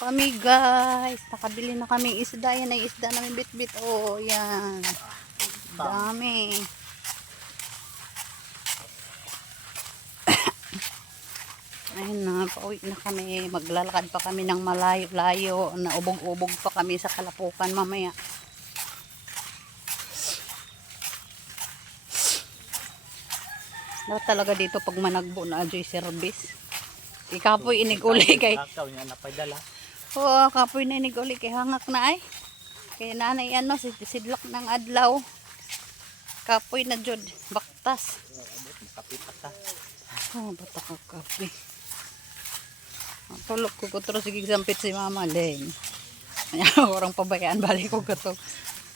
kami guys. Nakabili na kami isda. Yan ay isda namin bit-bit. Oh, yan. Dami. Ayun na, pauwi na kami. Maglalakad pa kami ng malayo-layo. Naubog-ubog pa kami sa Kalapukan mamaya. Dapat talaga dito pag managbo na ajoy service. Ikapoy iniguli kay. Oo, kapoy na iniguli kay hangak na ay. Kay nanay ano, sidlak ng adlaw. Kapoy na jud, baktas. Oh, bata ka kapoy. Tulog ko kutro sige sampit si mama din. Orang pabayaan balik ko katog.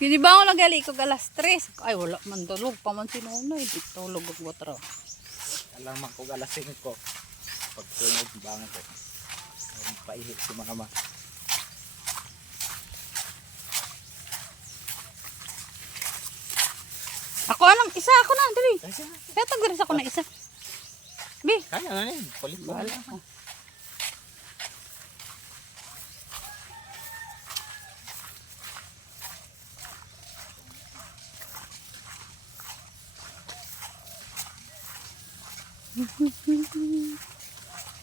Hindi ba ako nagali ko alas 3? Ay wala man tulog pa man sinunoy. Di tulog ko kutro. Alam man ko alas 5 ko. Pag tulog bangon ko. Paihit si mama. Ako anong isa ako na dali. Kaya tagdiris ako na isa. Bi. Kaya na rin. Palit ba? Wala ka.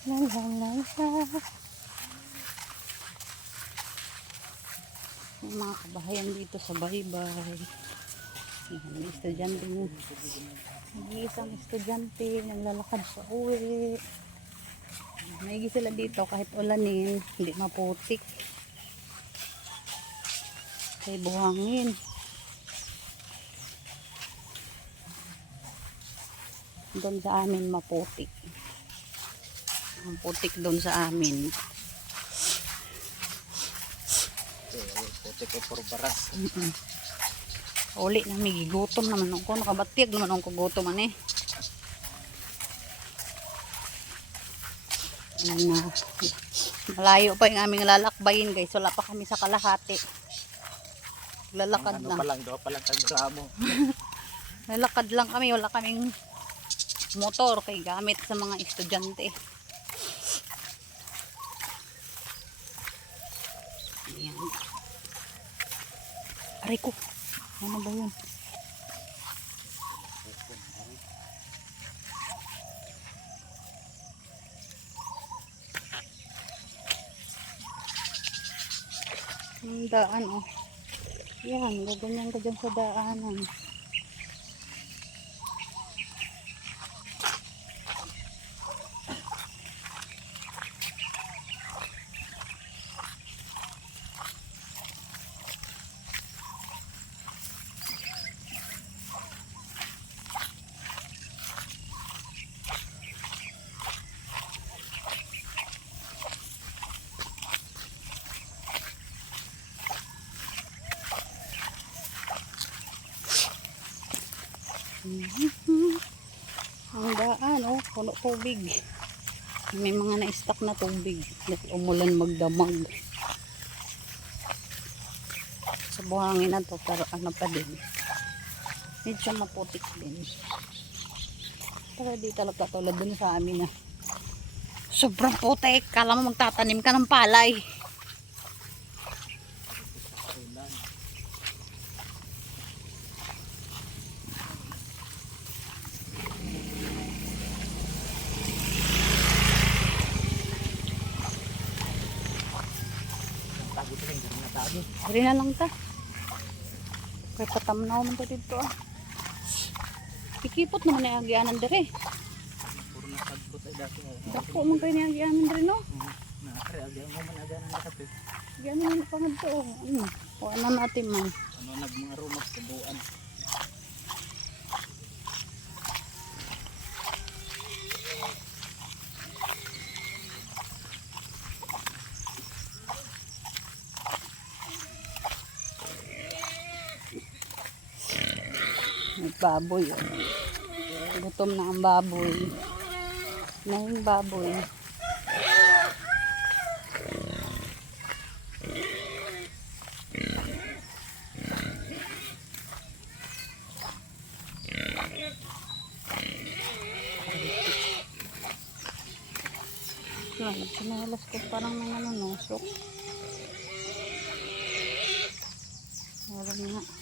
La la la la. Yung mga kabahayan dito sa baybay. May estudyante mo. Isang estudyante naglalakad sa uwi. Maigi sila dito kahit ulanin, hindi maputik. Kay buhangin. Doon sa amin maputik. Ang putik doon sa amin. Putik ay puro baras. Uli na may gigutom naman ako. Nakabatyag naman ako gutom man eh. Ayan na. Malayo pa yung aming lalakbayin guys. Wala pa kami sa kalahati. Lalakad Ano lang. pa lang, daw pa lang tagramo. Lalakad lang kami. Wala kaming motor kay gamit sa mga estudyante. Ayan. Aray ko. Ano ba yun? Ang daan oh. Yan, gaganyan ka dyan sa daanan. Ang daan oh, puno tubig. May mga na-stock na tubig. Umulan magdamag. Sa buhangin na to, pero ano pa din. Medyo maputik din. Pero di talaga tulad dun sa amin na sobrang putik. Kala mo magtatanim ka ng palay. Dari na lang ta. Kaya patamnaw man to dito ah. Ikipot naman na yung agianan dire. Puro nasagbot ay dati. Dako man kayo na yung agianan dire no. Nakakari, agyan mo man aganan na kapit. Agianan man pangad to. O ano natin man. Ano mga rumot sa buwan. May baboy. Gutom na ang baboy. Na yung baboy. Sinelas ko parang may nanunusok. Meron nga.